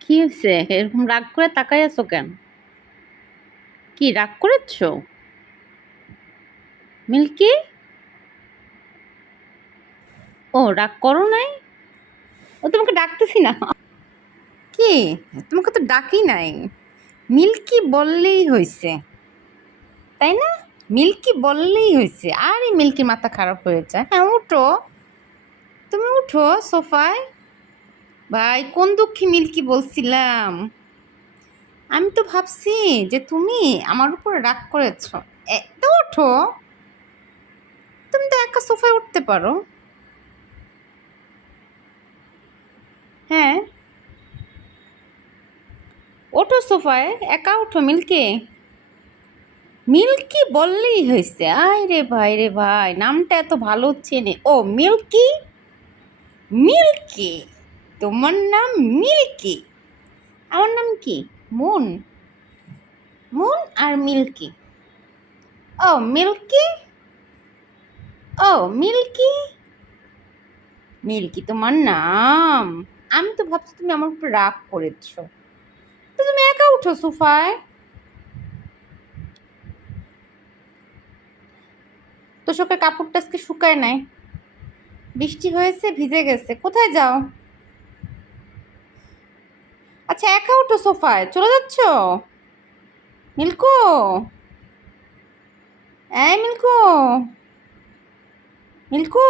কি হয়েছে? এরকম রাগ করে তাকাই আছো কেন? কি, রাগ করেছ? মিল্কি? ও, রাগ করো নাই? ও, তোমাকে ডাকতেছি না। কি? তোমাকে তো ডাকি নাই। মিল্কি বললেই হয়েছে তাই না? মিল্কি বললেই হয়েছে আরে মিল্কির মাথা খারাপ হয়েছে হ্যাঁ উঠো। তুমি উঠো সোফায়। ভাই, কোন দুঃখী মিল্কি বলছিলাম? আমি তো ভাবছি যে তুমি আমার উপর রাগ করেছ। এত ওঠো। তুমি তো একা সোফায় উঠতে পারো। হ্যাঁ। ওঠো সোফায়, একা ওঠো মিল্কি। মিল্কি বললেই হয়েছে। আয় রে ভাই রে ভাই, নামটা এত ভালো চেনে। ও, মিল্কি? মিল্কি? তোমার নাম মিল্কি। আমার নাম কি? মুন। মুন আর মিল্কি। ও মিল্কি? ও, মিল্কি? মিল্কি তোমার নাম। আমি তো ভাবছি তুমি আমার উপর রাগ করেছ। তো তুমি একা উঠো সোফায়। তোষকের কাপড়টা আজকে শুকায় নাই। বৃষ্টি হয়েছে, ভিজে গেছে। কোথায় যাও? আচ্ছা একা উঠো সোফায়। চলে যাচ্ছ? মিল্কু? এই মিল্কু? মিল্কু?